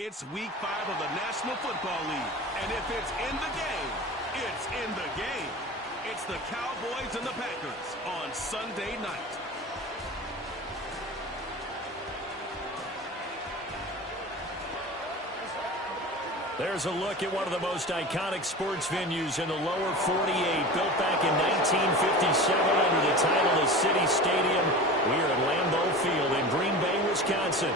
It's week 5 of the National Football League. And if it's in the game, it's in the game. It's the Cowboys and the Packers on Sunday night. There's a look at one of the most iconic sports venues in the lower 48, built back in 1957 under the title of City Stadium. We're at Lambeau Field in Green Bay, Wisconsin.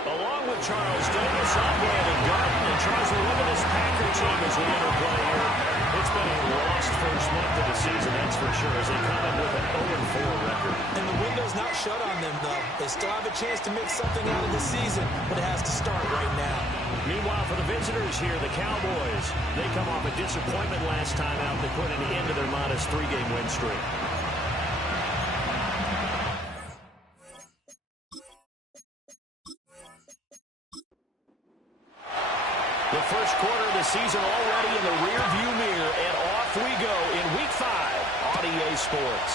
Along with Charles Davis, I'm Brandon Garden, and Charles, we'll look at this Packer team as we interplay here. It's been a lost first month of the season, that's for sure, as they come in with an 0-4 record. And the window's not shut on them, though. They still have a chance to make something out of the season, but it has to start right now. Meanwhile, for the visitors here, the Cowboys, they come off a disappointment last time out. They put an end to their modest 3-game win streak. The first quarter of the season already in the rearview mirror, and off we go in Week 5 on EA Sports.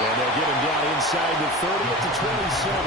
And they'll get him down inside the 30 to 27.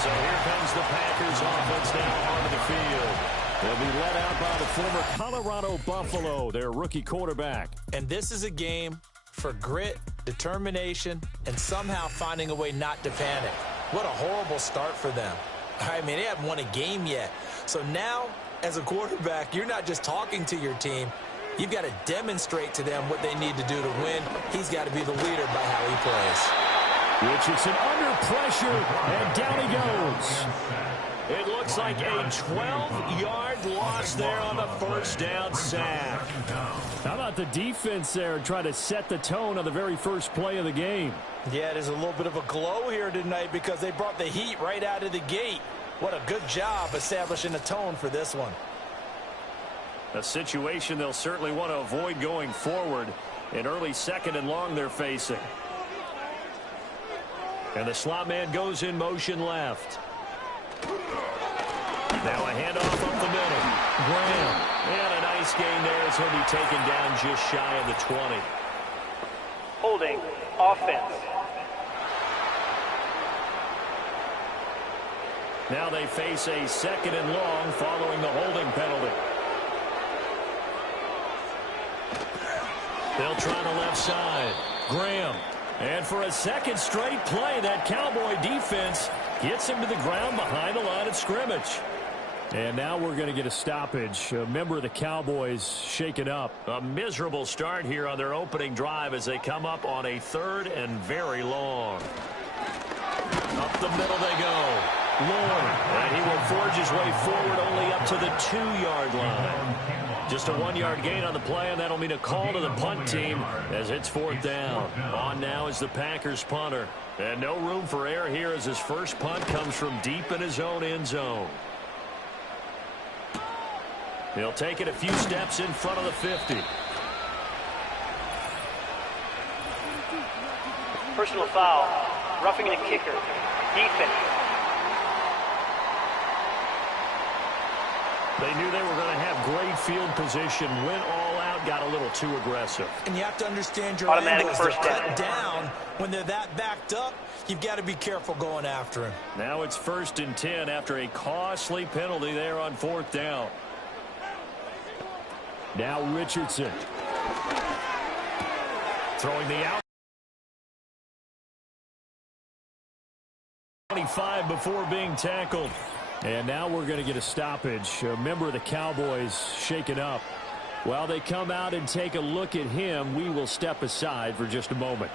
So here comes the Packers offense now onto the field. They'll be led out by the former Colorado Buffalo, their rookie quarterback. And this is a game for grit, determination, and somehow finding a way not to panic. What a horrible start for them. I mean, they haven't won a game yet. So now, as a quarterback, you're not just talking to your team. You've got to demonstrate to them what they need to do to win. He's got to be the leader by how he plays. Richardson under pressure, and down he goes. It looks like a 12-yard loss there on the first down sack. How about the defense there trying to set the tone on the very first play of the game? Yeah, there's a little bit of a glow here tonight because they brought the heat right out of the gate. What a good job establishing a tone for this one. A situation they'll certainly want to avoid going forward. An early second and long they're facing. And the slot man goes in motion left. Now a handoff up the middle. Graham. And a nice gain there as he'll be taken down just shy of the 20. Holding offense. Now they face a second and long following the holding penalty. They'll try the left side. Graham. And for a second straight play, that Cowboy defense gets him to the ground behind the line of scrimmage. And now we're going to get a stoppage. A member of the Cowboys shaken up. A miserable start here on their opening drive as they come up on a 3rd and very long. Up the middle they go. Lord. And he will forge his way forward only up to the 2-yard line. Just a 1-yard gain on the play, and that'll mean a call to the punt team as it's 4th down. On now is the Packers punter. And no room for error here as his first punt comes from deep in his own end zone. He'll take it a few steps in front of the 50. Personal foul. Roughing the kicker. Defense. They knew they were going to have great field position, went all out, got a little too aggressive. And you have to understand your Automatic angles. first They're cut down. When they're that backed up, you've got to be careful going after him. Now it's 1st and 10 after a costly penalty there on 4th down. Now Richardson. Throwing the out. 25 before being tackled. And now we're going to get a stoppage. A member of the Cowboys shaken up. While they come out and take a look at him, we will step aside for just a moment.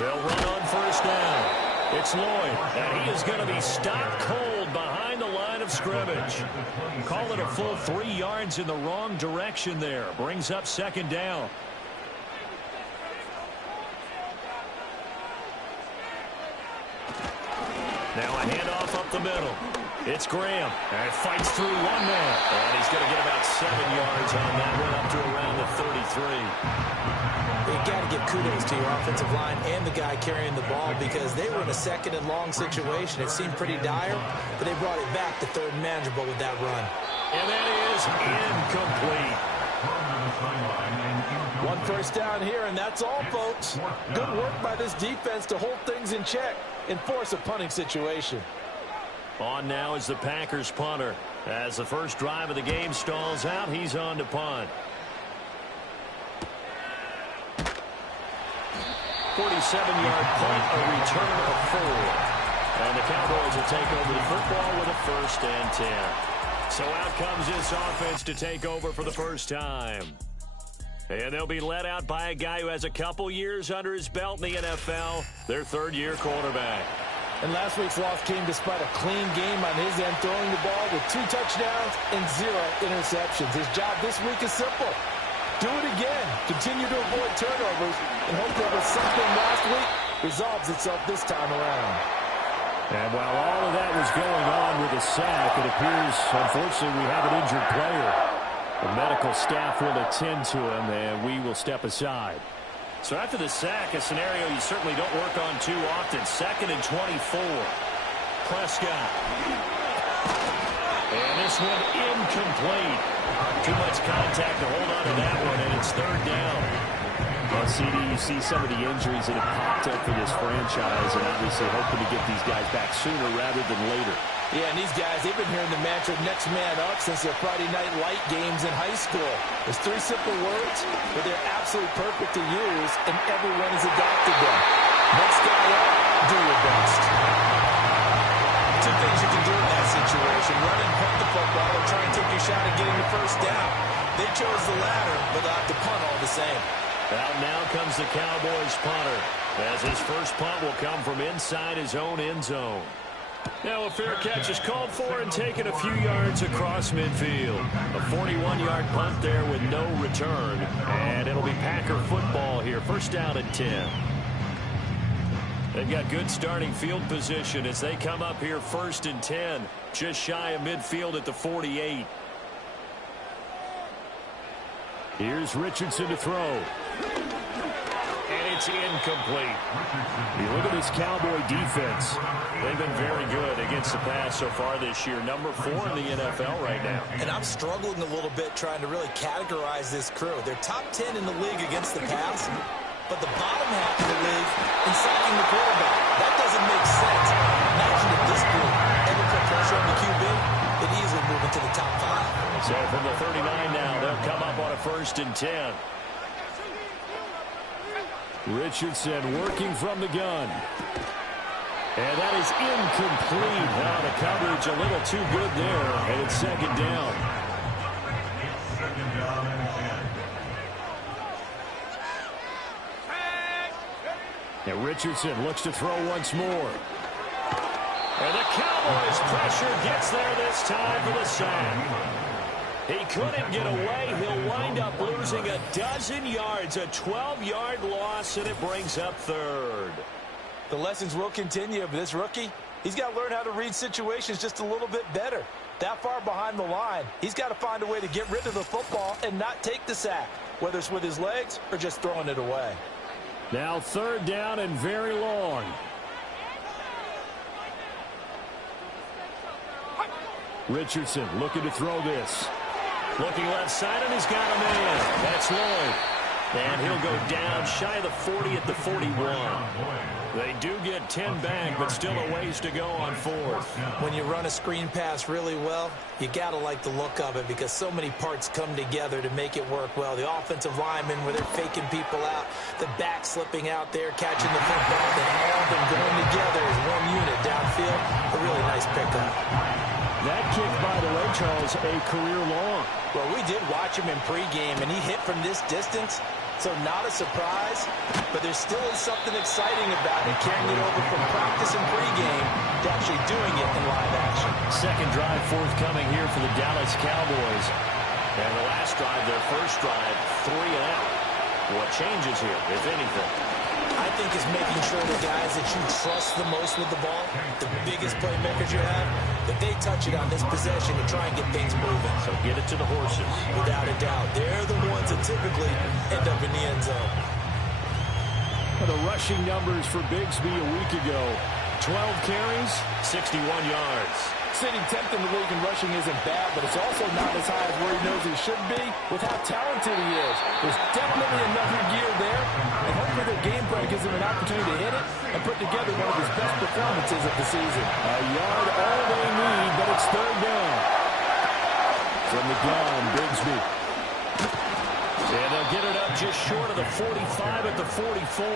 They'll run on 1st down. It's Lloyd, and he is going to be stopped cold behind the line of scrimmage. Call it a full 3 yards in the wrong direction there. Brings up 2nd down. Now a handoff up the middle. It's Graham. And fights through one man. And he's going to get about 7 yards on that one up to around the 33. You got to give kudos to your offensive line and the guy carrying the ball because they were in a 2nd and long situation. It seemed pretty dire, but they brought it back to 3rd and manageable with that run. And that is incomplete. One first down here, and that's all, folks. Good work by this defense to hold things in check and force a punting situation. On now is the Packers punter. As the first drive of the game stalls out, he's on to punt. 47-yard punt, a return of 4. And the Cowboys will take over the football with a 1st and 10. So out comes this offense to take over for the first time. And they'll be led out by a guy who has a couple years under his belt in the NFL, their third-year quarterback. And last week's loss came despite a clean game on his end, throwing the ball with 2 touchdowns and 0 interceptions. His job this week is simple. Do it again. Continue to avoid turnovers and hope that was something last week resolves itself this time around. And while all of that was going on with a sack, it appears, unfortunately, we have an injured player. The medical staff will attend to him, and we will step aside. So after the sack, a scenario you certainly don't work on too often. 2nd and 24. Prescott. And this one incomplete. Too much contact to hold on to that one, and it's 3rd down. Well, CD, you see some of the injuries that have popped up for this franchise, and obviously hoping to get these guys back sooner rather than later. Yeah, and these guys, they've been hearing the mantra next man up since their Friday night light games in high school. There's 3 simple words, but they're absolutely perfect to use, and everyone has adopted them. Next guy up, do your best. 2 things you can do in that situation: run and punt the football, or try and take your shot at getting the 1st down. They chose the latter, but they'll have to punt all the same. Out now comes the Cowboys punter, as his first punt will come from inside his own end zone. Now a fair catch is called for and taken a few yards across midfield. A 41-yard punt there with no return. And it'll be Packer football here. 1st down and 10. They've got good starting field position as they come up here 1st and 10. Just shy of midfield at the 48. Here's Richardson to throw. And it's incomplete. You look at this Cowboy defense. They've been very good against the pass so far this year. Number 4 in the NFL right now. And I'm struggling a little bit trying to really categorize this crew. They're top 10 in the league against the pass, but the bottom half of the league in sacking the quarterback. That doesn't make sense. Imagine if this group ever put pressure on the QB, they'd easily move into the top 5. So from the 39 now, they'll come up on a 1st and 10. Richardson working from the gun. And that is incomplete. Now the coverage a little too good there, and it's 2nd down. And Richardson looks to throw once more. And the Cowboys pressure gets there this time for the sack. He couldn't get away. He'll wind up losing a dozen yards, a 12-yard loss, and it brings up 3rd. The lessons will continue, but this rookie, he's got to learn how to read situations just a little bit better. That far behind the line, he's got to find a way to get rid of the football and not take the sack, whether it's with his legs or just throwing it away. Now 3rd down and very long. Richardson looking to throw this. Looking left side, and he's got a man. That's Lloyd. And he'll go down shy of the 40 at the 41. They do get 10 back, but still a ways to go on 4th. When you run a screen pass really well, you got to like the look of it because so many parts come together to make it work well. The offensive linemen, where they're faking people out, the back slipping out there, catching the football, and all of them going together as one unit downfield. A really nice pickup. That kick, by the way, Charles, a career long. Well, we did watch him in pregame, and he hit from this distance, so not a surprise. But there still is something exciting about it, carrying it over from practice and pregame to actually doing it in live action. 2nd drive forthcoming here for the Dallas Cowboys. And the last drive, their first drive, 3 and out. What changes here, if anything? I think it's making sure the guys that you trust the most with the ball, the biggest playmakers you have, that they touch it on this possession to try and get things moving. So get it to the horses. Without a doubt. They're the ones that typically end up in the end zone. The rushing numbers for Bigsby a week ago. 12 carries, 61 yards. Sitting 10th in the league in rushing isn't bad, but it's also not as high as where he knows he should be with how talented he is. There's definitely another year there, and hopefully their game plan gives him an opportunity to hit it and put together one of his best performances of the season. A yard all they need, but it's third down. From the gun, Bigsby. And they'll get it up just short of the 45 at the 44.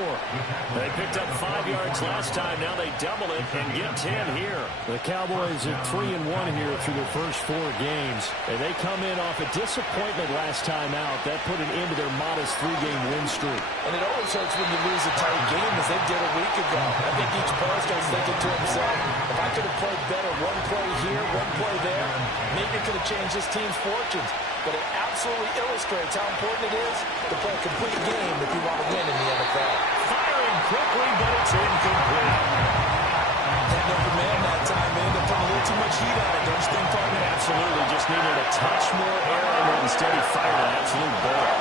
They picked up 5 yards last time. Now they double it and get 10 here. The Cowboys are 3-1 here through their first 4 games. And they come in off a disappointment last time out. That put an end to their modest 3-game win streak. And it always hurts when you lose a tight game as they did a week ago. I think each player starts thinking to himself, if I could have played better one play here, one play there, maybe it could have changed this team's fortunes. But it absolutely illustrates how important it is to play a complete game if you want to win in the NFL. Firing quickly, but it's incomplete. That number man that time ended up putting a little too much heat on it, don't you think, partner? Absolutely, just needed a touch more air in it. Instead, he fired an absolute ball.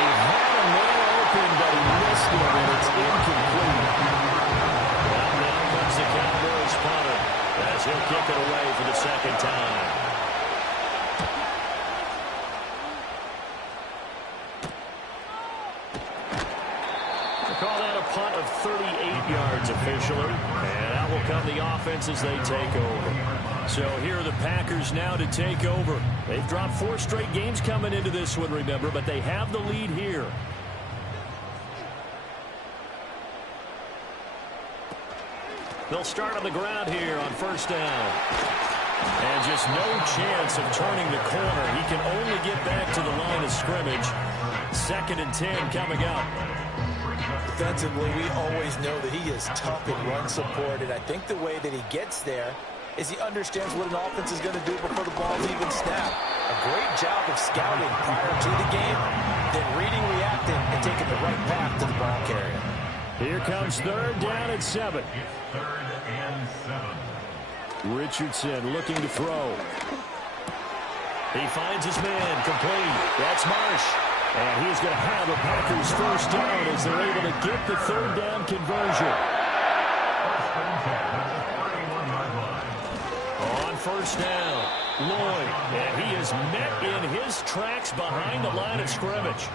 He had a man open, but he missed it, and it's incomplete. Well, now comes the Cowboys punter as he'll kick it away for the second time. Call that a punt of 38 yards officially. And out will come the offense as they take over. So here are the Packers now to take over. They've dropped 4 straight games coming into this one, remember, but they have the lead here. They'll start on the ground here on first down. And just no chance of turning the corner. He can only get back to the line of scrimmage. 2nd and 10 coming up. Defensively, we always know that he is tough and run support, and I think the way that he gets there is he understands what an offense is going to do before the ball's even snapped. A great job of scouting prior to the game, then reading, reacting, and taking the right path to the ball carrier. Here comes 3rd down and 7. 3rd and 7. Richardson looking to throw. He finds his man complete. That's Marsh. And he's going to have a Packers first down as they're able to get the 3rd down conversion. On first down, Lloyd. And he is met in his tracks behind the line of scrimmage.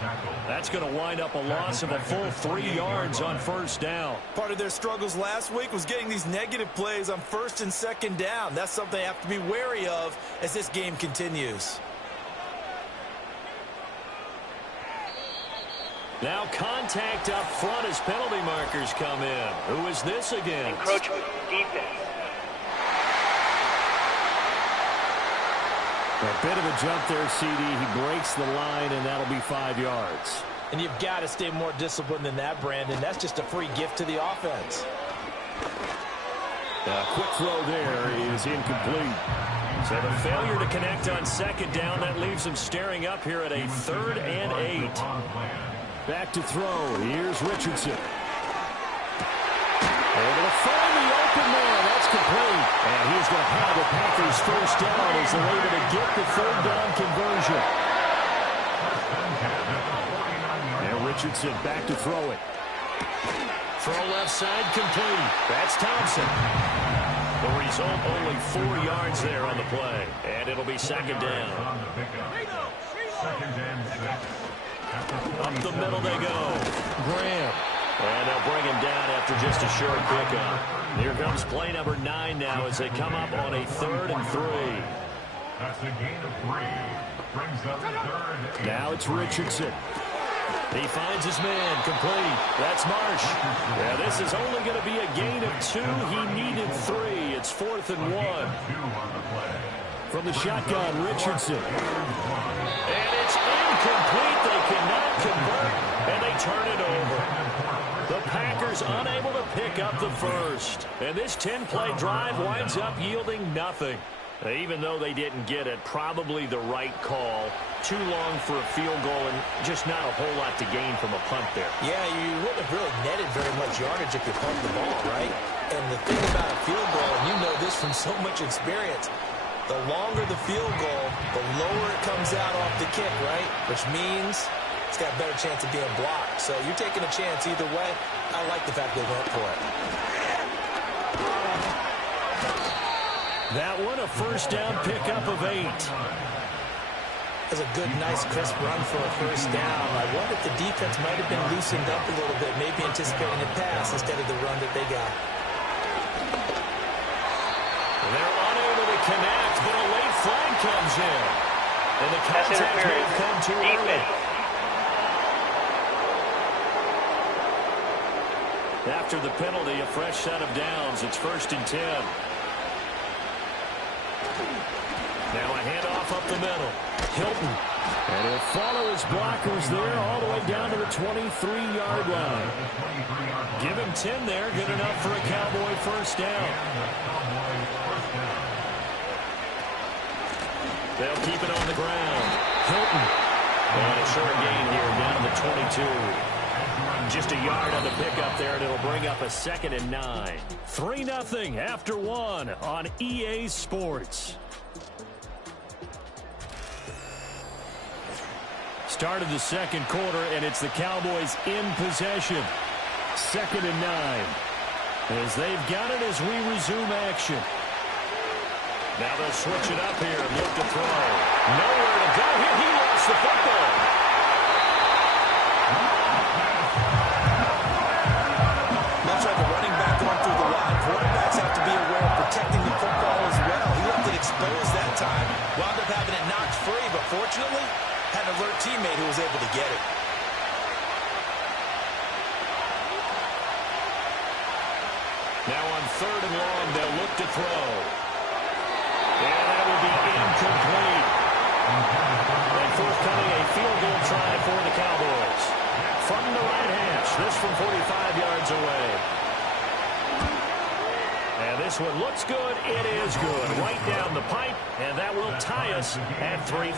That's going to wind up a loss of a full 3 yards on first down. Part of their struggles last week was getting these negative plays on 1st and 2nd down. That's something they have to be wary of as this game continues. Now contact up front as penalty markers come in. Who is this against? Encroachment defense. A bit of a jump there, CD. He breaks the line, and that'll be 5 yards. And you've got to stay more disciplined than that, Brandon. That's just a free gift to the offense. A quick throw there is incomplete. So the failure to connect on 2nd down, that leaves him staring up here at a 3rd and 8. Back to throw. Here's Richardson. Able to find the open man. That's complete. And he's going to have the Packers first down as they're able to get the 3rd down conversion. And Richardson back to throw it. Throw left side complete. That's Thompson. The result, only 4 yards there on the play. And it'll be 2nd down. 2nd and 6. Up the middle they go. Graham. And they'll bring him down after just a short pickup. Here comes play number 9 now as they come up on a 3rd and 3. That's a gain of 3. Brings up 3rd and Now it's Richardson. He finds his man complete. That's Marsh. Yeah, this is only going to be a gain of 2. He needed 3. It's 4th and 1. 2 on the play. From the shotgun, Richardson. And it's incomplete. They cannot convert, and they turn it over. The Packers unable to pick up the first. And this 10-play drive winds up yielding nothing. Even though they didn't get it, probably the right call. Too long for a field goal and just not a whole lot to gain from a punt there. Yeah, you wouldn't have really netted very much yardage if you pumped the ball, right? And the thing about a field goal, and you know this from so much experience, the longer the field goal, the lower it comes out off the kick, right? Which means it's got a better chance of being blocked. So you're taking a chance either way. I like the fact they went for it. That one a first down pickup of 8. That's a good, nice, crisp run for a first down. I wonder if the defense might have been loosened up a little bit, maybe anticipating a pass instead of the run that they got. They're unable to connect, but a late flag comes in. And the contact may have come too early. After the penalty, a fresh set of downs. It's 1st and 10. Now a handoff up the middle. Hilton. And he'll follow his blockers there all the way down to the 23-yard line. Give him 10 there. Good enough for a Cowboy first down. They'll keep it on the ground. Hilton. And a short gain here down to the 22. Just a yard on the pickup there, and it'll bring up a 2nd and 9. 3-0 after 1 on EA Sports. Start of the second quarter, and it's the Cowboys in possession. 2nd and 9. As they've got it as we resume action. Now they'll switch it up here and look to throw. Nowhere to go here. He lost the football. Much like a running back going through the line, quarterbacks have to be aware of protecting the football as well. He left it exposed that time. Wound up having it knocked free, but fortunately, had an alert teammate who was able to get it. Now on 3rd and long, they'll look to throw. And that will be incomplete. And forthcoming, a field goal try for the Cowboys. From the right hash, this from 45 yards away. And this one looks good. It is good. Right down the pipe, and that will tie us at 3-3.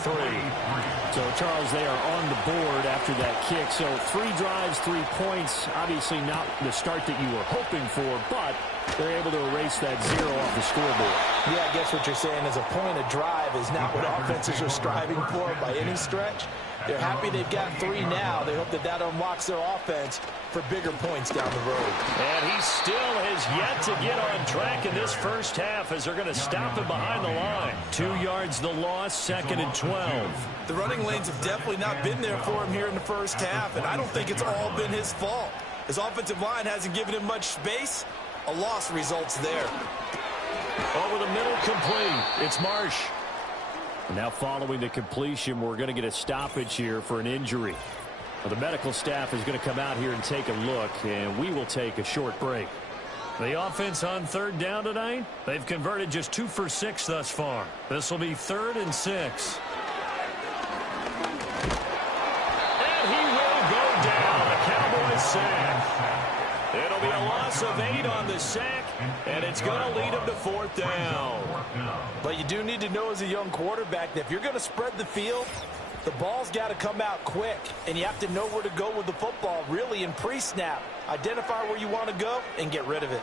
So, Charles, they are on the board after that kick. So 3 drives, 3 points. Obviously not the start that you were hoping for, but they're able to erase that 0 off the scoreboard. Yeah, I guess what you're saying is a point of drive is not what offenses are striving for by any stretch. They're happy they've got 3 now. They hope that that unlocks their offense for bigger points down the road. And he still has yet to get on track in this first half as they're going to stop him behind the line. 2 yards the loss, 2nd and 12. The running lanes have definitely not been there for him here in the first half, and I don't think it's all been his fault. His offensive line hasn't given him much space. A loss results there. Over the middle, complete. It's Marsh. Now following the completion, we're going to get a stoppage here for an injury. Well, the medical staff is going to come out here and take a look, and we will take a short break. The offense on 3rd down tonight, they've converted just 2 for 6 thus far. This will be 3rd and 6. And he will go down. A Cowboys sack. It'll be a loss of 8 on the sack, and it's going to lead him to 4th down. But you do need to know as a young quarterback that if you're going to spread the field, the ball's got to come out quick, and you have to know where to go with the football, really, in pre-snap. Identify where you want to go and get rid of it.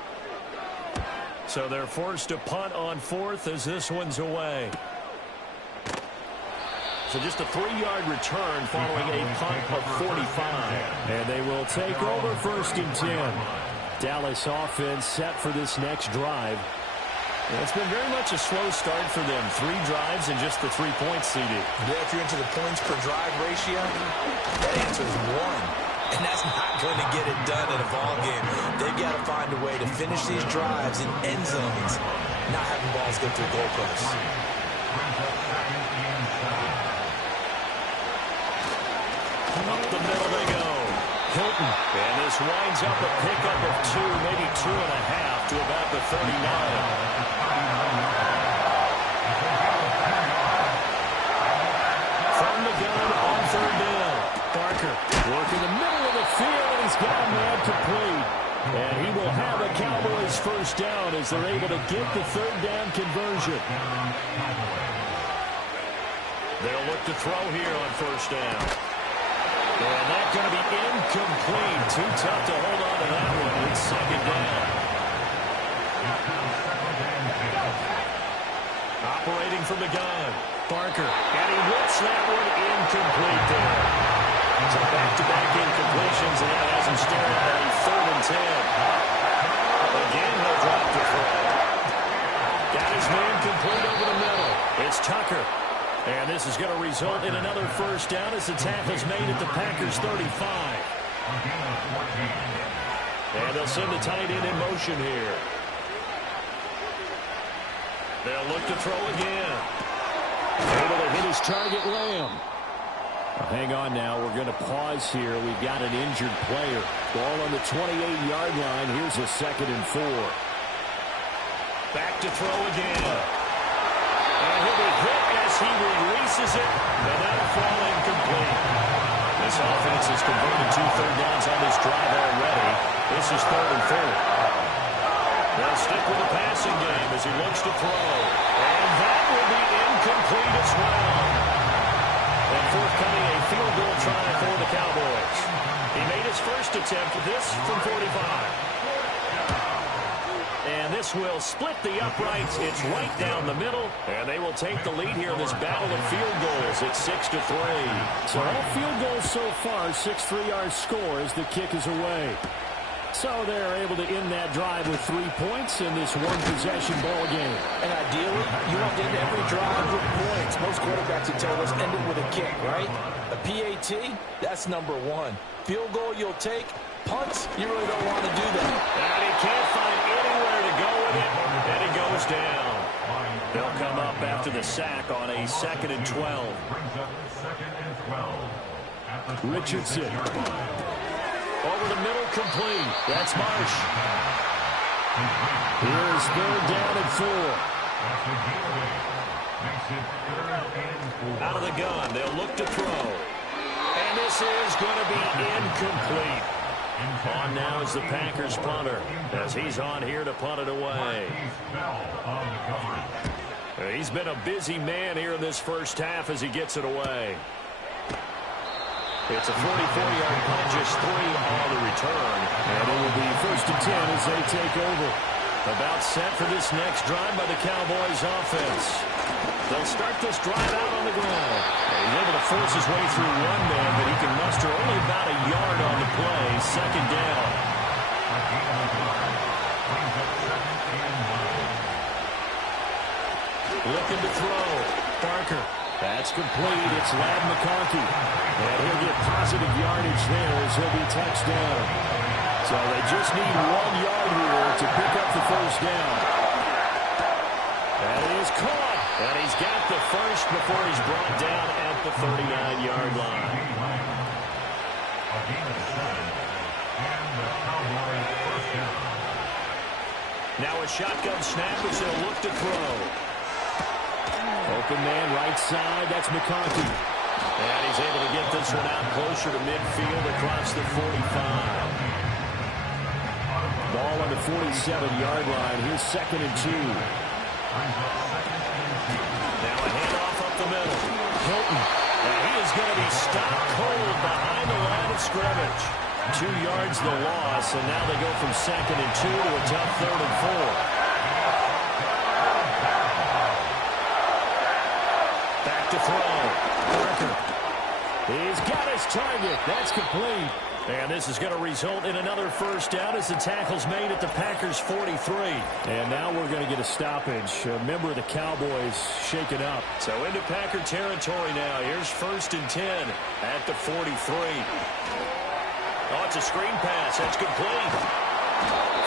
So they're forced to punt on 4th as this one's away. So just a 3-yard return following a punt of 45. And they will take over 1st and 10. Dallas offense set for this next drive. It's been very much a slow start for them. 3 drives and just the 3 points, CD. Yeah, if you're into the points per drive ratio, that answer is 1. And that's not going to get it done in a ball game. They've got to find a way to finish these drives in end zones, not having balls go through goalposts. Up the middle they go. Hilton. And this winds up a pickup of 2, maybe 2.5 to about the 39. From the gun on 3rd down. Barker working the middle of the field, and he's got a man complete. And he will have a Cowboys first down as they're able to get the 3rd down conversion. They'll look to throw here on 1st down. And that's going to be incomplete. Too tough to hold on to that one. It's 2nd down. Operating from the gun. Barker. And he whips that one incomplete there. So back-to-back incompletions, and that has him staring at a 3rd and 10. Again, he'll drop the throw. Got his man incomplete over the middle. It's Tucker. And this is going to result in another first down as the tackle's made at the Packers' 35. And they'll send the tight end in motion here. They'll look to throw again. Able to hit his target, Lamb. Hang on now. We're going to pause here. We've got an injured player. Ball on the 28-yard line. Here's a 2nd and 4. Back to throw again. And he'll be hit as he releases it. And that'll fall incomplete. This offense has converted 2 third downs on this drive already. This is 3rd and 4. They'll stick with the passing game as he looks to throw. And that will be incomplete as well. And forthcoming, a field goal try for the Cowboys. He made his first attempt at this from 45. And this will split the uprights. It's right down the middle. And they will take the lead here in this battle of field goals. It's 6-3. So all field goals so far, 6 3-yard scores. The kick is away. So they're able to end that drive with 3 points in this one-possession ball game. And ideally, you want to end every drive with points. Most quarterbacks would tell us end it with a kick, right? A PAT, that's number 1. Field goal you'll take. Punts, you really don't want to do that. And he can't find anywhere to go with it. And it goes down. They'll come up after the sack on a 2nd and 12. Richardson. Over the middle, complete. That's Marsh. Here's 3rd down and 4. Out of the gun, they'll look to throw. And this is going to be incomplete. On now is the Packers punter, as he's on here to punt it away. He's been a busy man here in this first half as he gets it away. It's a 44-yard punt, just 3 on the return. And it will be 1st and 10 as they take over. About set for this next drive by the Cowboys offense. They'll start this drive out on the ground. He's able to force his way through one man, but he can muster only about a yard on the play. 2nd down. Looking to throw. Barker. That's complete. It's Ladd McConkey. And he'll get positive yardage there as he'll be touchdown. So they just need 1 yard here to pick up the first down. That is caught. And he's got the first before he's brought down at the 39-yard line. Now a shotgun snap as he'll look to throw. Open man right side. That's McConkey. And he's able to get this one out closer to midfield across the 45. Ball on the 47-yard line. Here's 2nd and 2. Now a handoff up the middle. Hilton. And he is going to be stopped cold behind the line of scrimmage. 2 yards the loss, and now they go from 2nd and 2 to a tough 3rd and 4. Back to throw. Parker. He's got his target. That's complete. And this is going to result in another first down as the tackle's made at the Packers' 43. And now we're going to get a stoppage. A member of the Cowboys shaken up. So into Packer territory now. Here's 1st and 10 at the 43. Oh, it's a screen pass. That's complete.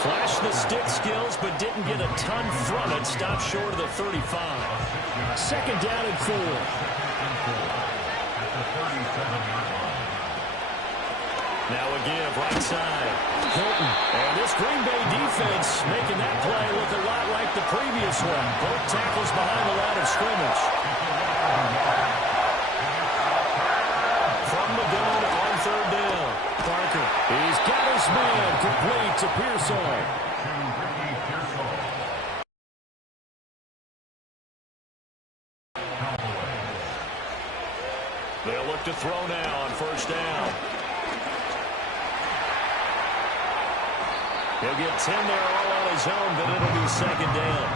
Flashed the stick skills, but didn't get a ton from it. Stopped short of the 35. 2nd down and 4. Now a give, right side. Hilton. And this Green Bay defense making that play look a lot like the previous one. Both tackles behind the line of scrimmage. From the gun on 3rd down. Parker. He's got his man complete to Pearsall. They'll look to throw now on 1st down. He'll get 10 there all on his own, but it'll be 2nd down.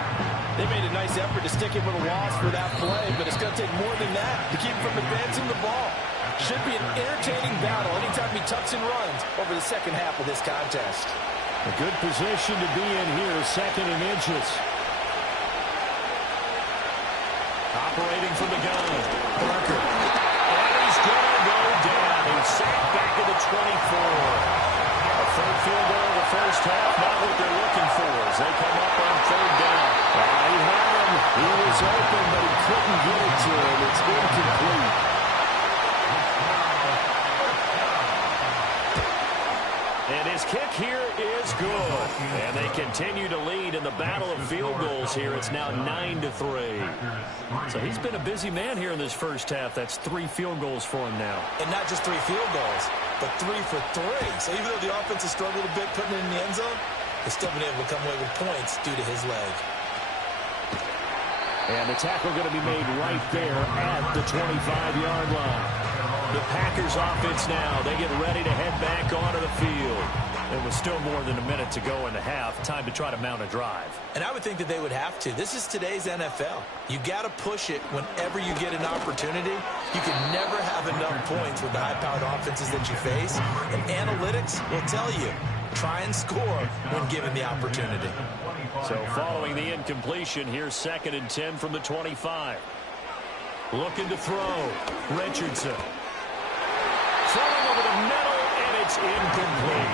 They made a nice effort to stick him with a loss for that play, but it's going to take more than that to keep him from advancing the ball. Should be an entertaining battle anytime he tucks and runs over the second half of this contest. A good position to be in here, 2nd and inches. Operating from the gun. Barker. And he's going to go down. He's sacked back at the 24. A third field goal in the first half, not what they're looking for as they come up on third down. He had him. He was open, but he couldn't get it to him. It's incomplete. And his kick here is good. And they continue to lead in the battle of field goals here. It's now 9-3. So he's been a busy man here in this first half. That's 3 field goals for him now. And not just 3 field goals, but 3 for 3. So even though the offense has struggled a bit putting it in the end zone, they've still been able to come away with points due to his leg. And the tackle going to be made right there at the 25-yard line. The Packers offense now, they get ready to head back onto the field. It was still more than a minute to go in the half. Time to try to mount a drive. And I would think that they would have to. This is today's NFL. You got to push it whenever you get an opportunity. You can never have enough points with the high-powered offenses that you face. And analytics will tell you, try and score when given the opportunity. So following the incompletion, here's 2nd and 10 from the 25. Looking to throw. Richardson. Throwing over the middle, and it's incomplete.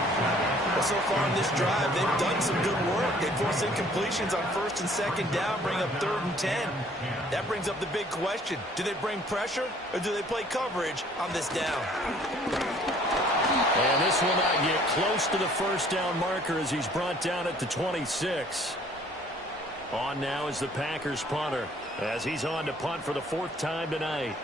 Well, so far in this drive, they've done some good work. They force incompletions on 1st and 2nd down, bring up 3rd and 10. That brings up the big question. Do they bring pressure, or do they play coverage on this down? And this will not get close to the first down marker as he's brought down at the 26. On now is the Packers punter as he's on to punt for the 4th time tonight.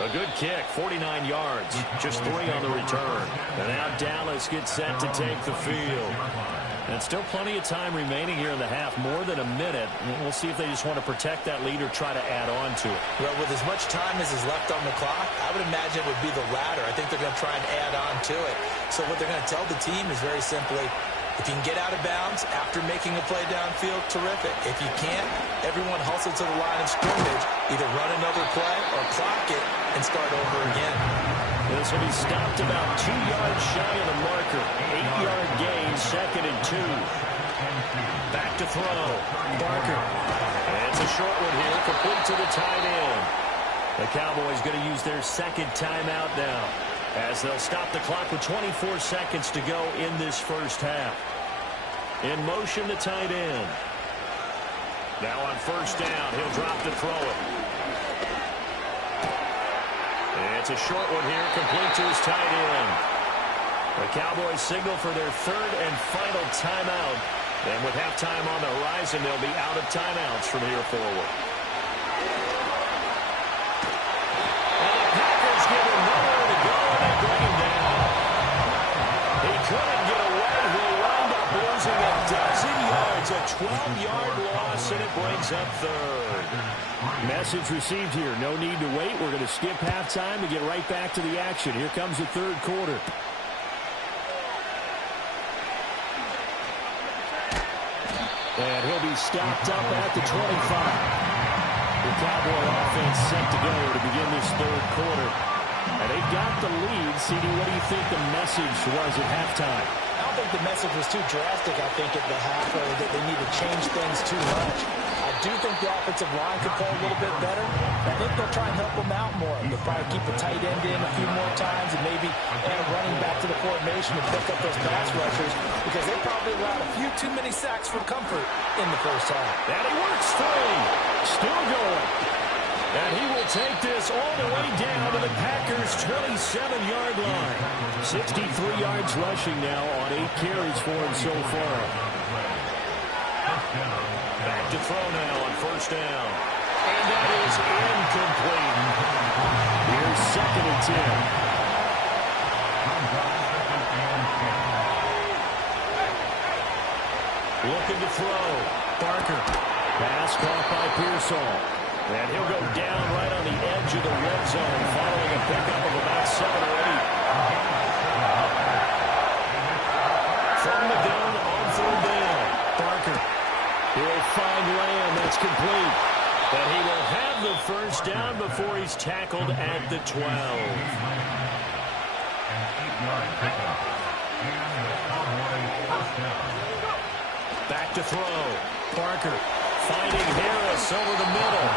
A good kick, 49 yards, just 3 on the return. And now Dallas gets set to take the field. And still plenty of time remaining here in the half, more than a minute. We'll see if they just want to protect that lead or try to add on to it. Well, with as much time as is left on the clock, I would imagine it would be the latter. I think they're going to try and add on to it. So what they're going to tell the team is very simply, if you can get out of bounds after making a play downfield, terrific. If you can't, everyone hustle to the line of scrimmage, either run another play or clock it and start over again. This will be stopped about 2 yards shy of the marker. 8-yard gain, 2nd and 2. Back to throw. Barker. And it's a short one here, complete to the tight end. The Cowboys going to use their 2nd timeout now, as they'll stop the clock with 24 seconds to go in this first half. In motion, the tight end. Now on 1st down, he'll drop to throw it. It's a short one here, complete to his tight end. The Cowboys signal for their 3rd and final timeout. And with halftime on the horizon, they'll be out of timeouts from here forward. And the Packers give him nowhere to go, and they bring him down. He couldn't get away. He wound up losing a dozen yards, a 12-yard loss, and it brings up 3rd. Message received here. No need to wait. We're going to skip halftime and get right back to the action. Here comes the 3rd quarter. And he'll be stopped up at the 25. The Cowboy offense set to go to begin this 3rd quarter. And they've got the lead. CD, what do you think the message was at halftime? I don't think the message was too drastic, I think, at the half, or that they need to change things too much. I do think the offensive line could play a little bit better. I think they'll try and help them out more. They'll probably keep the tight end in a few more times and maybe add running back to the formation and pick up those pass rushers, because they probably allowed a few too many sacks for comfort in the first half. And he works free. Still going. And he will take this all the way down to the Packers' 27-yard line. 63 yards rushing now on 8 carries for him so far. Back to throw now on 1st down. And that is incomplete. Here's 2nd and 10. Looking to throw. Barker. Pass caught by Pearsall. And he'll go down right on the edge of the red zone following a pickup of about 7 or 8. From the gun on 3rd down. Barker. He'll find Lamb. That's complete. But he will have the 1st down before he's tackled at the 12. An 8-yard pickup. And the Cowboys Back to throw. Parker finding Harris over the middle.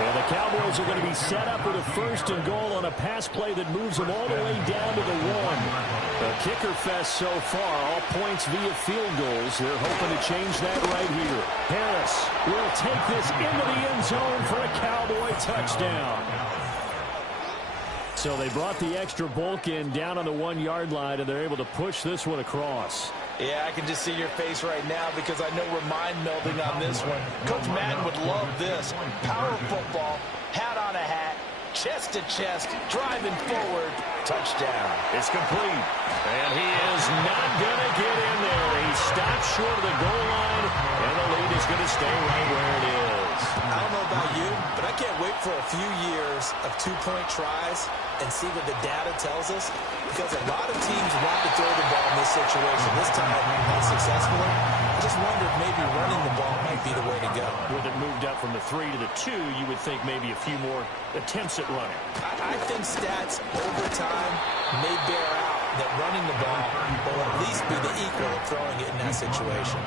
And the Cowboys are going to be set up with a 1st and goal on a pass play that moves them all the way down to the 1. A kicker fest so far. All points via field goals. They're hoping to change that right here. Harris will take this into the end zone for a Cowboy touchdown. So they brought the extra bulk in down on the 1-yard line, and they're able to push this one across. Yeah, I can just see your face right now because I know we're mind-melding on this one. Coach Madden would love this. Power football, hat on a hat, chest to chest, driving forward, touchdown. It's complete, and he is not going to get in there. He stops short of the goal line, and the lead is going to stay right where it is. I don't know about you, but I can't wait for a few years of 2-point tries and see what the data tells us, because a lot of teams want to throw the ball in this situation. This time, unsuccessfully. I just wonder if maybe running the ball might be the way to go. With it moved up from the 3 to the 2, you would think maybe a few more attempts at running. I think stats over time may bear out that running the ball will at least be the equal of throwing it in that situation.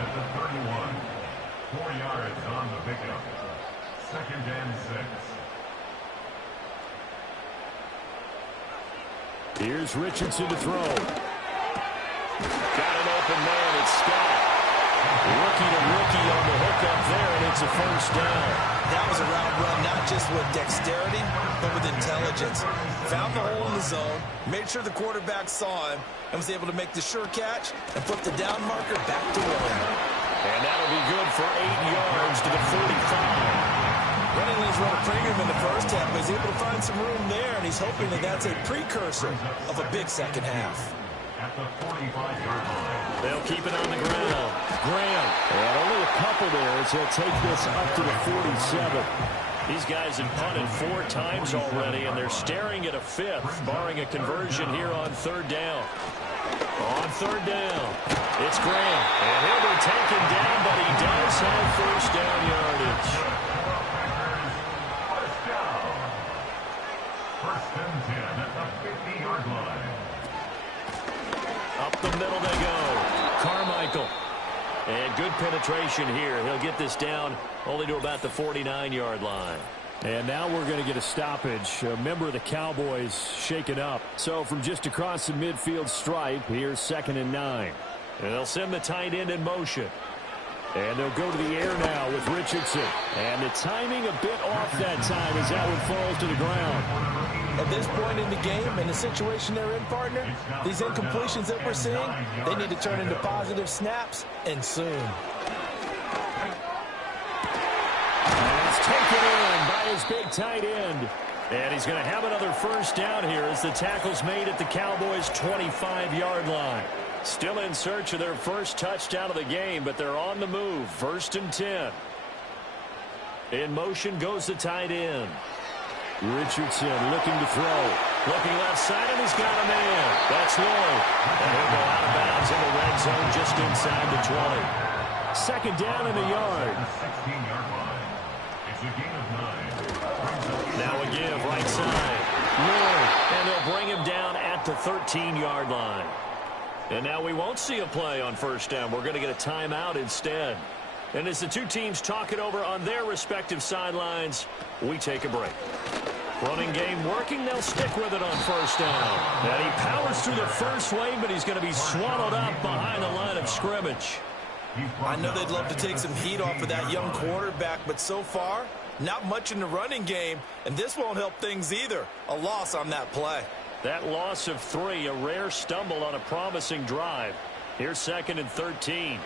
4 yards on the pickup. 2nd and 6. Here's Richardson to throw. Got an open man. It's Scott. Rookie to rookie on the hook up there, and it's a 1st down. That was a route run, not just with dexterity, but with intelligence. Found the hole in the zone, made sure the quarterback saw him, and was able to make the sure catch and put the down marker back to William. And that'll be good for 8 yards to the 45. Running lanes run a premium in the first half, but he's able to find some room there, and he's hoping that that's a precursor of a big second half. At the 45-yard line. They'll keep it on the ground. Graham. And only a couple there as he'll take this up to the 47. These guys have punted 4 times already, and they're staring at a 5th, barring a conversion here on 3rd down. On 3rd down, it's Graham. And he'll be taken down, but he does have 1st down yardage. First and 10 at the 50-yard line. Up the middle they go. Carmichael. And good penetration here. He'll get this down only to about the 49-yard line. And now we're going to get a stoppage. A member of the Cowboys shaken up. So from just across the midfield stripe, here's 2nd and 9. And they'll send the tight end in motion. And they'll go to the air now with Richardson. And the timing a bit off that time as that one falls to the ground. At this point in the game and the situation they're in, partner, these incompletions that we're seeing, they need to turn into positive snaps, and soon. And it's taken in by his big tight end. And he's going to have another 1st down here as the tackle's made at the Cowboys' 25-yard line. Still in search of their 1st touchdown of the game, but they're on the move. 1st and 10. In motion goes the tight end. Richardson looking to throw. Looking left side, and he's got a man. That's Lloyd. And he'll go out of bounds in the red zone just inside the 20. 2nd down and a yard. 16-yard line. It's a gain of 9. Now a give right side. Lloyd. And they'll bring him down at the 13-yard line. And now we won't see a play on 1st down. We're going to get a timeout instead. And as the 2 teams talk it over on their respective sidelines, we take a break. Running game working. They'll stick with it on 1st down. And he powers through the first wave, but he's going to be swallowed up behind the line of scrimmage. I know they'd love to take some heat off of that young quarterback, but so far, not much in the running game, and this won't help things either. A loss on that play. That loss of 3, a rare stumble on a promising drive. Here's 2nd and 13.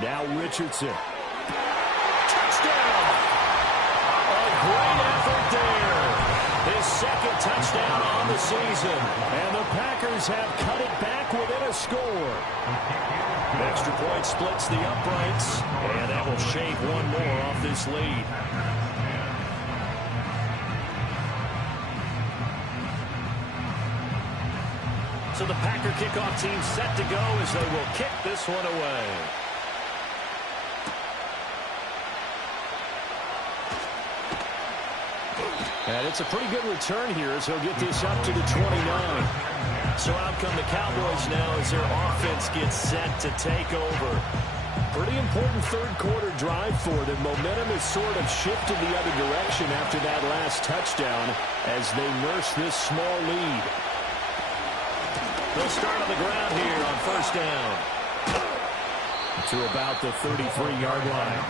Now Richardson. Touchdown! A great effort there. His 2nd touchdown on the season. And the Packers have cut it back within a score. Extra point splits the uprights. And that will shave one more off this lead. So the Packer kickoff team set to go as they will kick this one away. And it's a pretty good return here as he'll get this up to the 29. So out come the Cowboys now as their offense gets set to take over. Pretty important third-quarter drive for them. Momentum has sort of shifted the other direction after that last touchdown as they nurse this small lead. They'll start on the ground here on first down to about the 33-yard line.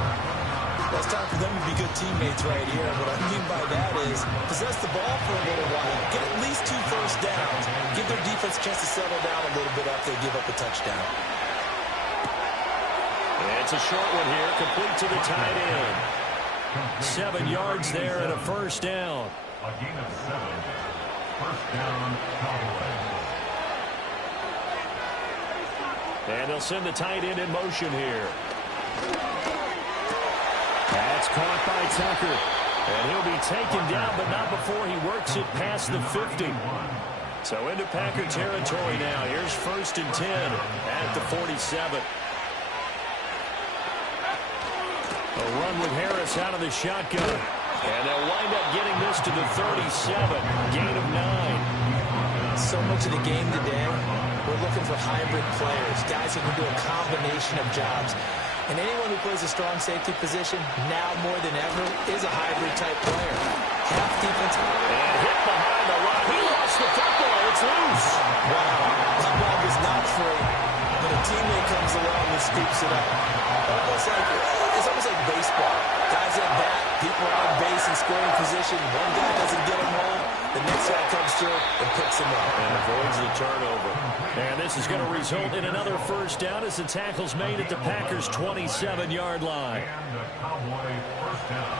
Well, it's time for them to be good teammates right here. What I mean by that is possess the ball for a little while, get at least 2 first downs, give their defense a chance to settle down a little bit after they give up a touchdown. It's a short one here, complete to the tight end. 7 yards there and a first down. A gain of 7. First down, Cowboys. And they'll send the tight end in motion here. That's caught by Tucker. And he'll be taken down, but not before he works it past the 50. So into Packer territory now. Here's first and 10 at the 47. A run with Harris out of the shotgun. And they'll wind up getting this to the 37. Gain of 9. So much of the game today, we're looking for hybrid players, guys who can do a combination of jobs. And anyone who plays a strong safety position, now more than ever, is a hybrid-type player. Half defense. And hit behind the line. He lost the football. It's loose. Wow. That ball was not free. But a teammate comes along and scoops it up. It's almost like baseball. Guys at bat, people are on base in scoring position. One guy doesn't get him home. The next guy comes through and picks him up. And avoids the turnover. And this is going to result in another first down as the tackle's made at the Packers' 27-yard line. And the Cowboy first down.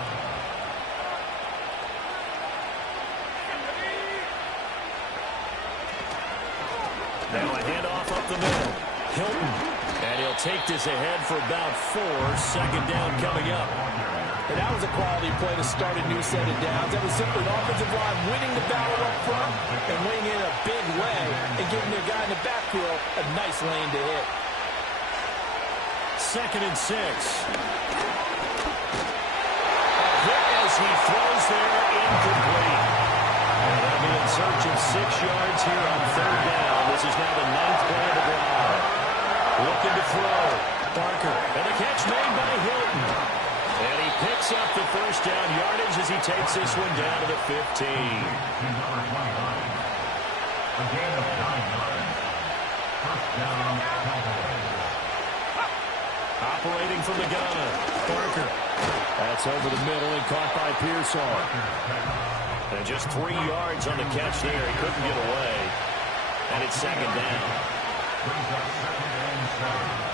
Now a handoff up the middle. Hilton. And he'll take this ahead for about 4. Second down coming up. And that was a quality play to start a new set of downs. That was simply an offensive line winning the battle up front and winning in a big way and giving their guy in the backfield a nice lane to hit. Second and 6. A hit as he throws there, incomplete. And they'll be in search of 6 yards here on third down. This is now the 9th play of the drive. Looking to throw. Barker. And the catch made by Hilton. And he picks up the first down yardage as he takes this one down to the 15. To number 29. A gain of 9 yards. First down, Cowboys. Operating from the gun. Barker. That's over the middle and caught by Pearsall. And just 3 yards on the catch there. He couldn't get away. And it's second down. Brings up second and 7.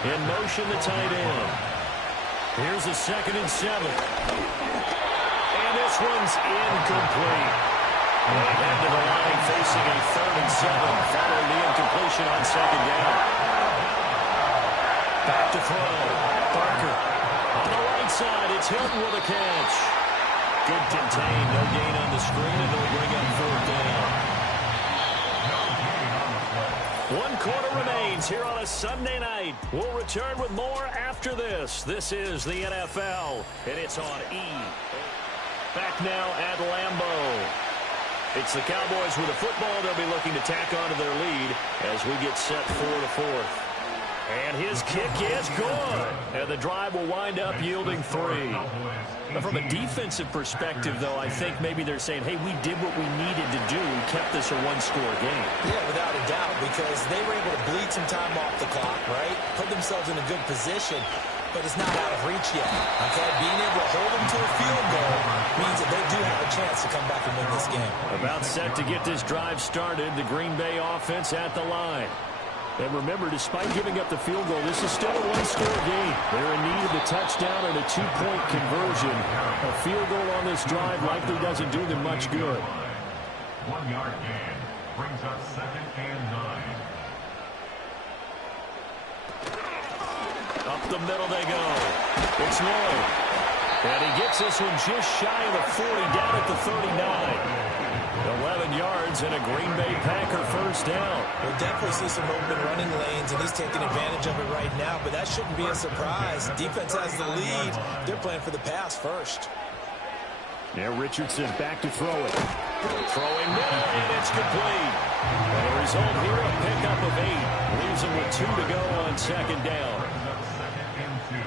In motion, the tight end. Here's a second and 7. And this one's incomplete. They head to the line facing a third and 7 following the incompletion on second down. Back to throw. Barker. On the right side, it's Hilton with a catch. Good contain. No gain on the screen, and they'll bring up fourth down. 1 quarter remains here on a Sunday night. We'll return with more after this. This is the NFL, and it's on E. Back now at Lambeau. It's the Cowboys with a football. They'll be looking to tack onto their lead as we get set for the fourth. And his kick is good. And the drive will wind up yielding 3. Now, from a defensive perspective, though, I think maybe they're saying, hey, we did what we needed to do. We kept this a one-score game. Yeah, without a doubt, because they were able to bleed some time off the clock, right? Put themselves in a good position, but it's not out of reach yet, okay? Being able to hold them to a field goal means that they do have a chance to come back and win this game. About set to get this drive started, the Green Bay offense at the line. And remember, despite giving up the field goal, this is still a one-score game. They're in need of the touchdown and a 2-point conversion. A field goal on this drive likely doesn't do them much good. 1 yard gain brings up second and 9. Up the middle they go. It's Lloyd. And he gets this one just shy of the 40, down at the 39. 11 yards and a Green Bay Packer first down. We'll definitely see some open running lanes, and he's taking advantage of it right now, but that shouldn't be a surprise. Defense has the lead. They're playing for the pass first. Now Richardson back to throw it. Throwing middle, and it's complete. And the result here, a pickup of 8. Leaves them with 2 to go on second down. Second and 2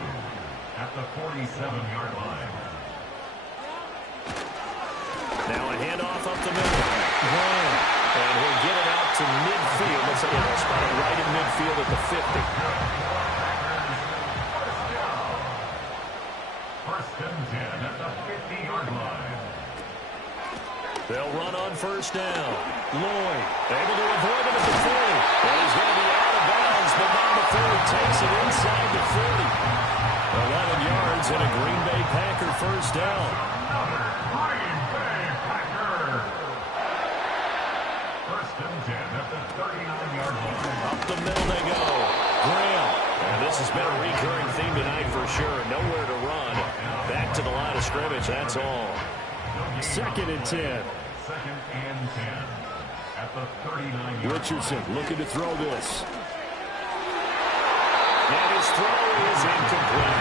at the 47-yard line. Now a handoff up the middle. Graham. And he'll get it out to midfield. Looks like he'll spot it right in midfield at the 50. First and 10 at the 50-yard line. They'll run on first down. Lloyd able to avoid him at the 40. And he's going to be out of bounds, but not before he takes it inside the 40. 11 yards and a Green Bay Packer first down. Another Green Bay Packer. First and 10 at the 39-yard line. Up the middle they go. Graham. And this has been a recurring theme tonight for sure. Nowhere to run. Back to the line of scrimmage, that's all. Second and 10. Second and 10 at the 39-yard line. Richardson looking to throw this. And his throw is incomplete.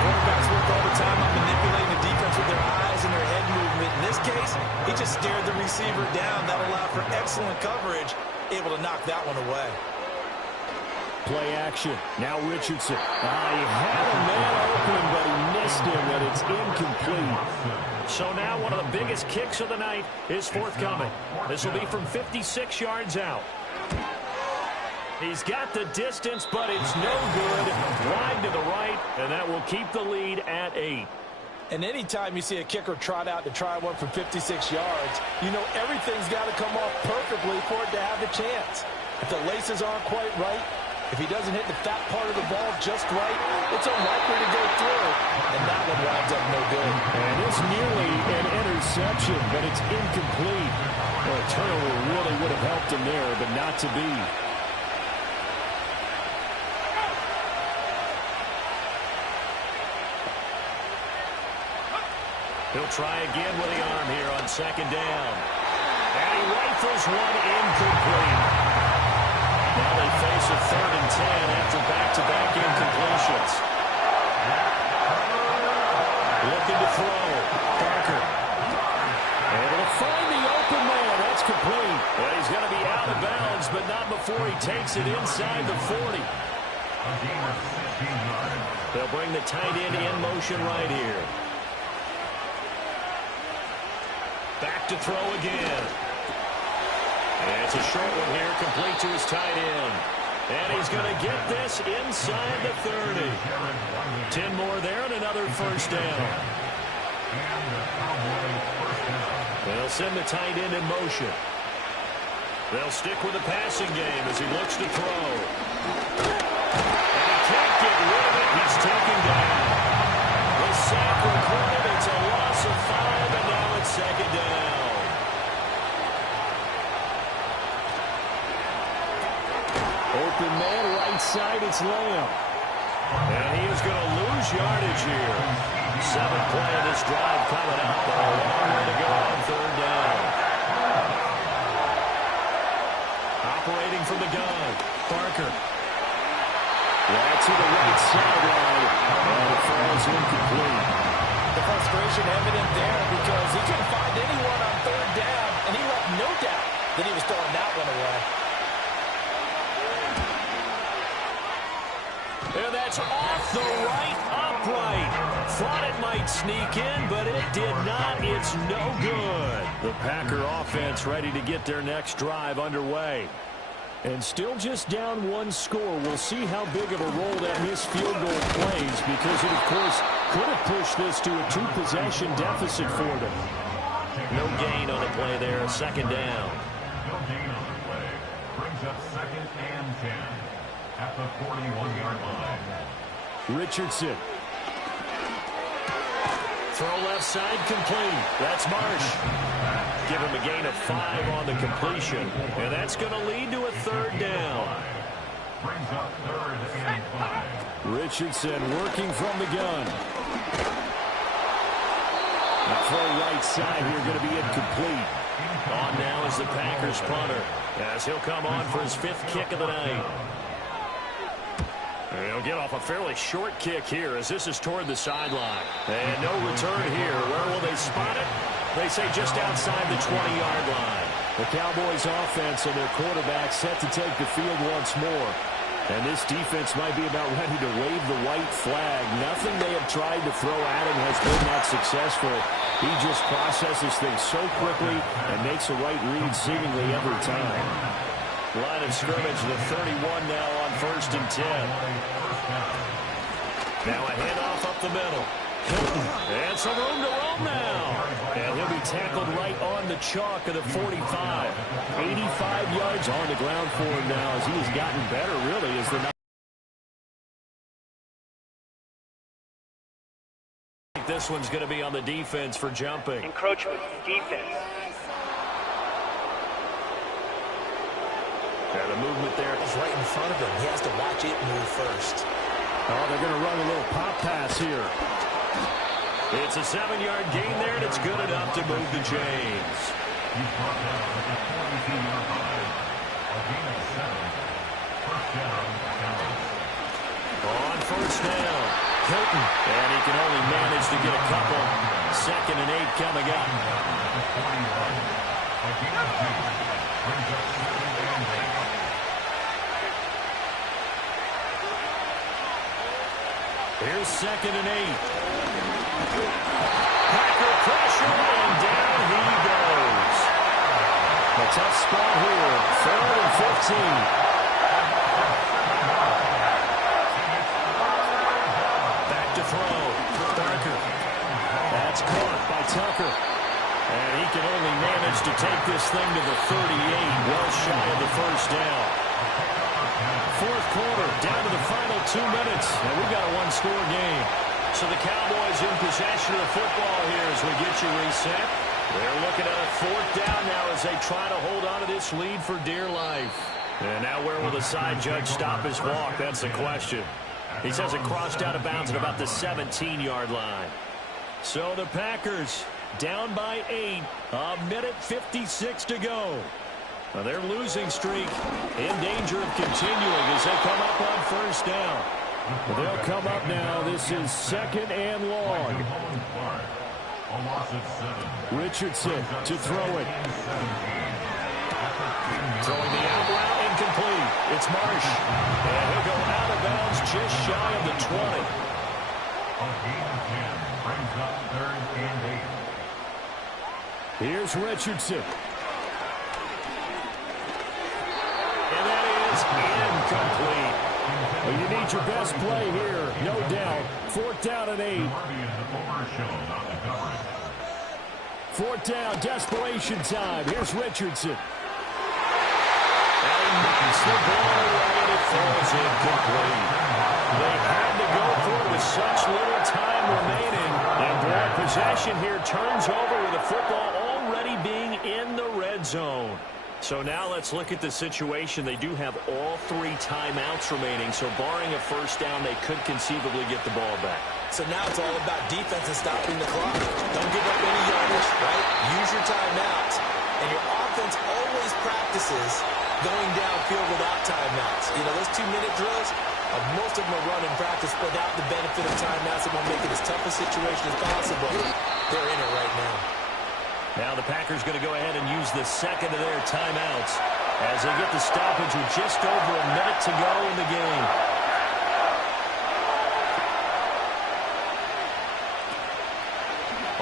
Quarterbacks work all the time on manipulating the defense with their eyes and their head movement. In this case, he just stared the receiver down. That allowed for excellent coverage, able to knock that one away. Play action. Now Richardson. He had a man open, but he missed him, and it's incomplete. So now one of the biggest kicks of the night is forthcoming. This will be from 56 yards out. He's got the distance, but it's no good. Wide to the right, and that will keep the lead at 8. And anytime you see a kicker trot out to try one from 56 yards, you know everything's got to come off perfectly for it to have a chance. If the laces aren't quite right, if he doesn't hit the fat part of the ball just right, it's unlikely to go through, and that one winds up no good. And it's nearly an interception, but it's incomplete. Well, a turnover really would have helped him there, but not to be. He'll try again with the arm here on second down. And he rifles one incomplete. Now they face a 3rd and 10 after back-to-back incompletions. Looking to throw. Parker. Able to find the open man. That's complete. Well, he's going to be out of bounds, but not before he takes it inside the 40. A gain of 16 yards. They'll bring the tight end in motion right here. Back to throw again. And it's a short one here, complete to his tight end. And he's going to get this inside the 30. 10 more there and another first down. They'll send the tight end in motion. They'll stick with the passing game as he looks to throw. And he can't get rid of it. He's taken down. The sack recorded. It's a loss of 5, and now it's second down. Open man, right side, it's Lamb. And he is going to lose yardage here. 7th play of this drive coming up, but a long way to go on third down. Operating from the gun, Parker. Right to the right sideline, and it falls incomplete. The frustration evident there because he couldn't find anyone on third down, and he left no doubt that he was throwing that one away. And that's off the right upright. Thought it might sneak in, but it did not. It's no good. The Packer offense ready to get their next drive underway. And still just down 1 score. We'll see how big of a role that missed field goal plays because it, of course, could have pushed this to a 2-possession deficit for them. No gain on the play there. Second down. No gain on the play. Brings up 2nd and 10 at the 41-yard line. Richardson. Throw left side complete. That's Marsh. Give him a gain of 5 on the completion. And that's going to lead to a third down. Brings up 3rd and 5. Richardson working from the gun. The throw right side here going to be incomplete. On now is the Packers punter as he'll come on for his 5th kick of the night. He'll get off a fairly short kick here as this is toward the sideline. And no return here. Where will they spot it? They say just outside the 20-yard line. The Cowboys offense and their quarterback set to take the field once more. And this defense might be about ready to wave the white flag. Nothing they have tried to throw at him has been that successful. He just processes things so quickly and makes a right read seemingly every time. Line of scrimmage, the 31 now on 1st and 10. Now a handoff up the middle. And some room to roam now. And he'll be tackled right on the chalk of the 45. 85 yards on the ground for him now as he has gotten better, really, as the night. This one's going to be on the defense for jumping. Encroachment, defense. And the movement there It's right in front of him. He has to watch it move first. Oh, they're going to run a little pop pass here. It's a 7-yard gain there, and it's good enough to move the chains. He's brought down at the 42-yard line. A gain of 7. First down, Dallas. On first down, Hilton. And he can only manage to get a couple. 2nd and 8 coming up. At the 41. A gain of 2. Brings up 2nd and 8. Here's 2nd and 8. Packer pressure, and down he goes. A tough spot here. 3rd and 15. Back to throw. Barker. That's caught by Tucker. And he can only manage to take this thing to the 38, well shy of the first down. 4th quarter, down to the final 2 minutes, and we've got a one-score game. So the Cowboys in possession of the football here as we get you reset. They're looking at a 4th down now as they try to hold on to this lead for dear life. And now where will the side judge stop his walk? That's the question. He says it crossed out of bounds at about the 17-yard line. So the Packers down by 8, a minute 56 to go. Now their losing streak in danger of continuing as they come up on first down. They'll come up now. This is 2nd and long. A loss of 7. Richardson to throw it. Throwing the out route incomplete. It's Marsh. And he'll go out of bounds just shy of the 20. A gain of 10 brings up 3rd and 8. Here's Richardson. And that is incomplete. Well, you need your best play here, no doubt. 4th down and 8. 4th down, desperation time. Here's Richardson. And he knocks the ball away, and it falls incomplete. They had to go for it with such little time remaining. And their possession here turns over with the football already being in the red zone. So now let's look at the situation. They do have all 3 timeouts remaining, so barring a first down, they could conceivably get the ball back. So now it's all about defense and stopping the clock. Don't give up any yardage, right? Use your timeouts. And your offense always practices going downfield without timeouts. You know, those 2-minute drills, most of them are run in practice without the benefit of timeouts. It will make it as tough a situation as possible. They're in it right now. Now the Packers going to go ahead and use the 2nd of their timeouts as they get the stoppage with just over a minute to go in the game.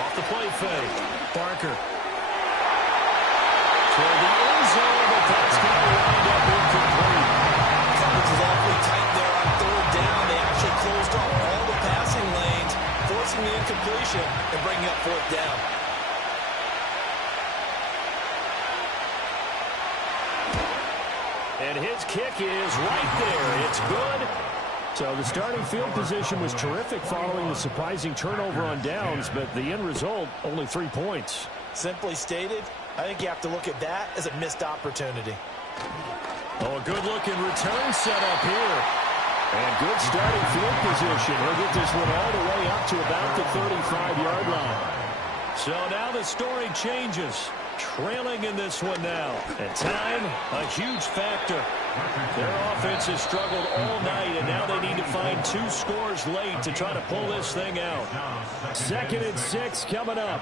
Off the play fake. Barker. Toward the end zone, but that's going to wind up incomplete. Coverage is awfully tight there on 3rd down. They actually closed off all the passing lanes, forcing the incompletion and bringing up 4th down. And his kick is right there. It's good. So the starting field position was terrific following the surprising turnover on downs, but the end result, only 3 points. Simply stated, I think you have to look at that as a missed opportunity. Oh, a good-looking return set up here. And good starting field position. He'll get this one all the way up to about the 35-yard line. So now the story changes. Trailing in this one now. And time, a huge factor. Their offense has struggled all night, and now they need to find 2 scores late to try to pull this thing out. 2nd and 6 coming up.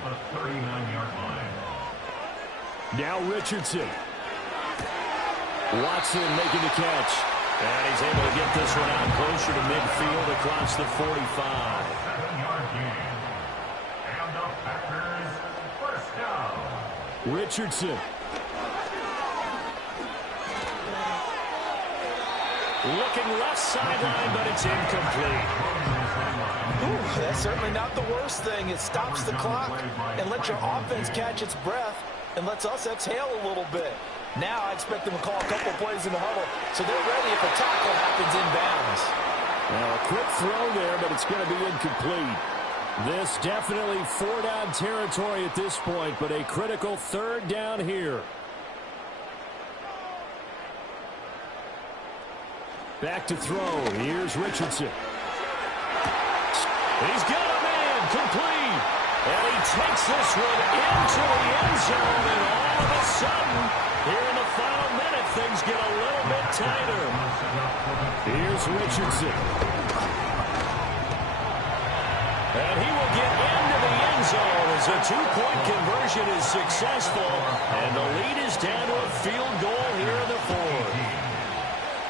Now Richardson. Watson making the catch. And he's able to get this one out closer to midfield across the 45. 7-yard gain. And the Packers first down. Richardson. Looking left sideline, but it's incomplete. Ooh, that's certainly not the worst thing. It stops the clock and lets your offense catch its breath and lets us exhale a little bit. Now I expect them to call a couple plays in the huddle so they're ready if a tackle happens inbounds. Now a quick throw there, but it's going to be incomplete. This definitely 4-down territory at this point, but a critical 3rd down here. Back to throw. Here's Richardson. He's got a man complete. And he takes this one into the end zone. And all of a sudden, here in the final minute, things get a little bit tighter. Here's Richardson. And he will get into the end zone as a 2-point conversion is successful. And the lead is down to a field goal here in the 4th.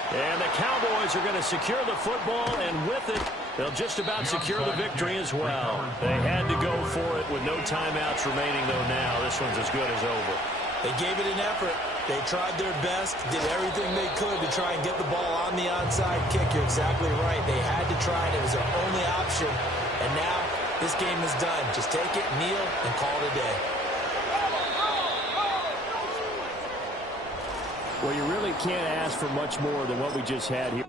And the Cowboys are going to secure the football, and with it, they'll just about secure the victory as well. They had to go for it with no timeouts remaining, though now this one's as good as over. They gave it an effort. They tried their best, did everything they could to try and get the ball on the onside kick. You're exactly right. They had to try it. It was their only option. And now this game is done. Just take it, kneel, and call it a day. Well, you really can't ask for much more than what we just had here.